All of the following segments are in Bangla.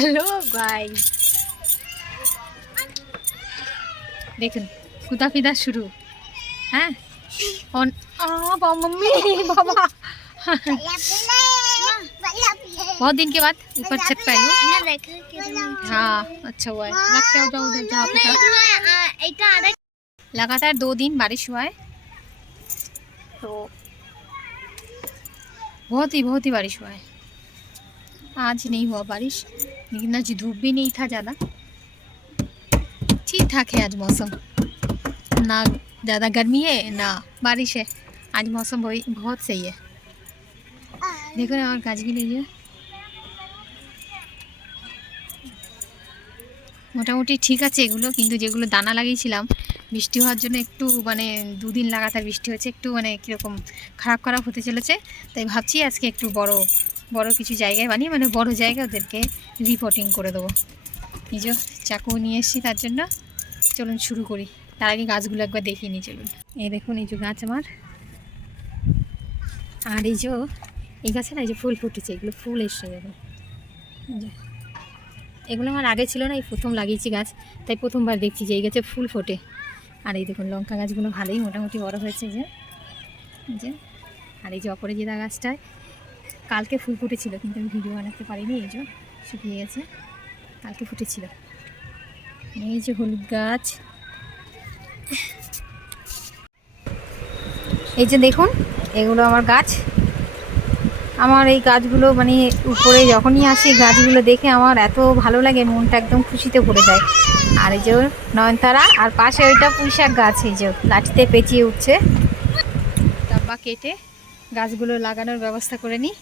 হ্যালো গাইস, দেখুন কুদা ফিদা शुरू। হ্যাঁ मम्मी बाबा बहुत दिन के बाद ऊपर छत पे आई हूँ। हाँ अच्छा हुआ है। रखते हो जाओ उधर जहाँ पे था। लगातार 2 दिन बारिश हुआ है, तो बहुत ही बारिश हुआ है। आज नहीं हुआ बारिश, लेकिन आज धूप भी नहीं था ज़्यादा, ठीक ठाक है आज मौसम। ना ज़्यादा गर्मी है ना बारिश है, आज मौसम बहुत सही है। देखो ना और गाछ গুলো ये মোটামুটি ঠিক আছে এগুলো, কিন্তু যেগুলো দানা লাগিয়েছিলাম বৃষ্টি হওয়ার জন্য একটু মানে 2 দিন লাগাতার বৃষ্টি হয়েছে, একটু মানে কীরকম খারাপ হতে চলেছে। তাই ভাবছি আজকে একটু বড় কিছু জায়গায় বানিয়ে মানে বড় জায়গায় ওদেরকে রিপোর্টিং করে দেবো। এই যে চাকু নিয়ে এসেছি তার জন্য। চলুন শুরু করি, তার আগে গাছগুলো একবার দেখিয়ে নিই। চলুন, এই দেখুন এই যে গাছ আমার, আর এই গাছে না এই যে ফুল ফুটেছে, এগুলো ফুল এসছে দেখুন। এগুলো আমার আগে ছিল না, এই প্রথম লাগিয়েছি গাছ, তাই প্রথমবার দেখছি যে এই গাছে ফুল ফোটে। আর এই দেখুন লঙ্কা গাছগুলো ভালোই মোটামুটি বড় হয়েছে যে। আর এই যে অপরাজিতা গাছটায় কালকে ফুল ফুটেছিল, কিন্তু আমি ভিডিও বানাতে পারিনি, এই যে শুকিয়ে গেছে, কালকে ফুটেছিল। এই যে হলুদ গাছ, এই যে দেখুন এগুলো আমার গাছ। আমার এই গাছগুলো মানে উপরে যখনই আসি গাছগুলো দেখে আমার এত ভালো লাগে, মনটা একদম খুশিতে ভরে যায়। আর এই যে নয়নতারা, আর পাশে ওইটা পুঁইশাক গাছ, এই যে লাঠিতে পেঁচিয়ে উঠছে। ডাব্বা কেটে গাছগুলো লাগানোর ব্যবস্থা করে নিই।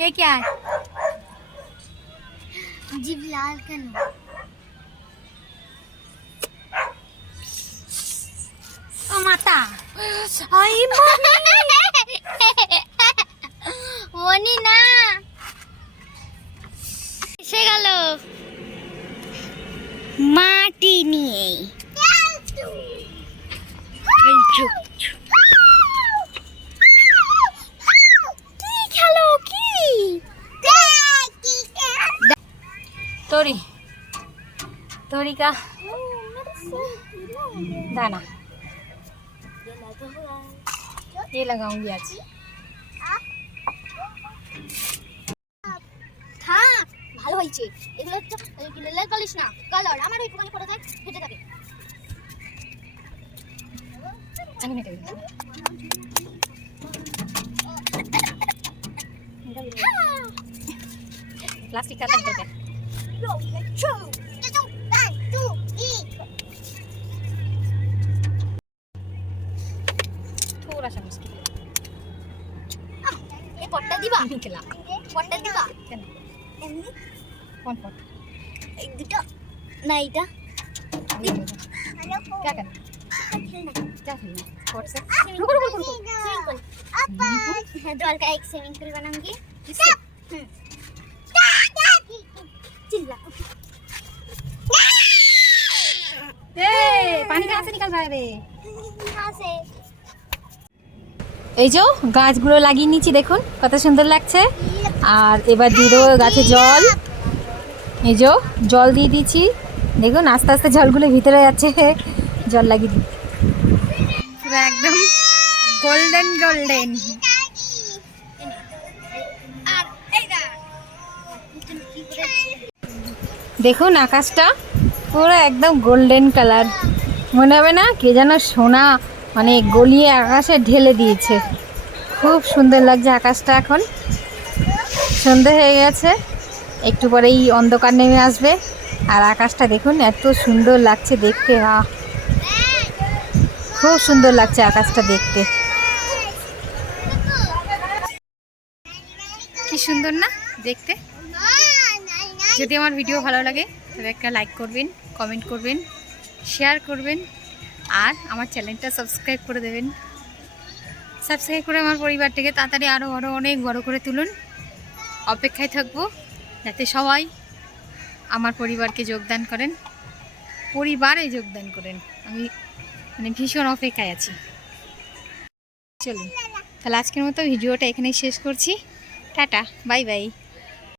ये क्या है? जीभ लाल करना। ओ माता, आई मनी ना এসে গেল মাটি নিয়ে। तोरी का दाना ये लगाऊंगी आज। হ্যাঁ ভালো হয়েছে, এগুলো তো লাল কলিস না, কালার আমার একটুখানি পড়ে যায় ফেটে যাবে। আমি নেটে प्लास्टिक का तंत्र है। थोड़ा सा मुश्किल है। ये पट्टा दिबा निकला पट्टा दिबा कौन पट एक दुटा ना इटा क्या करना क्या खेलना पट से रुको अपा डॉल का एक स्विमिंग पूल बनाऊंगी इससे। चिल्ला पानी कहाँ से निकल रहा है रे? यहाँ से। এই যে গাছগুলো লাগিয়ে নিচ্ছি, দেখুন কত সুন্দর লাগছে। আর এবার দিয়ে দেবো গাছে জল। এই যে জল দিয়ে দিচ্ছি, দেখুন আস্তে আস্তে জলগুলো ভিতরে যাচ্ছে। জল লাগিয়ে দিই, পুরো একদম গোল্ডেন গোল্ডেন। দেখুন আকাশটা পুরো একদম গোল্ডেন কালার, মনে হবে না কে যেন সোনা মানে গলিয়ে আকাশে ঢেলে দিয়েছে। খুব সুন্দর লাগছে আকাশটা। এখন সন্ধে হয়ে গেছে, একটু পরেই অন্ধকার নেমে আসবে। আর আকাশটা দেখুন এত সুন্দর লাগছে দেখতে। খুব সুন্দর লাগছে আকাশটা দেখতে, কি সুন্দর না দেখতে। যদি আমার ভিডিও ভালো লাগে তবে একটা লাইক করবেন, কমেন্ট করবেন, শেয়ার করবেন, আর আমার চ্যানেলটা সাবস্ক্রাইব করে দেবেন। সাবস্ক্রাইব করে আমার পরিবারটাকে তাড়াতাড়ি আরও অনেক বড় করে তুলুন। অপেক্ষায় থাকবো যাতে সবাই আমার পরিবারকে যোগদান করেন, পরিবারে যোগদান করেন। আমি মানে ভীষণ অপেক্ষায় আছি। চলুন তাহলে আজকের মতো ভিডিওটা এখানেই শেষ করছি। Tata, bye bye.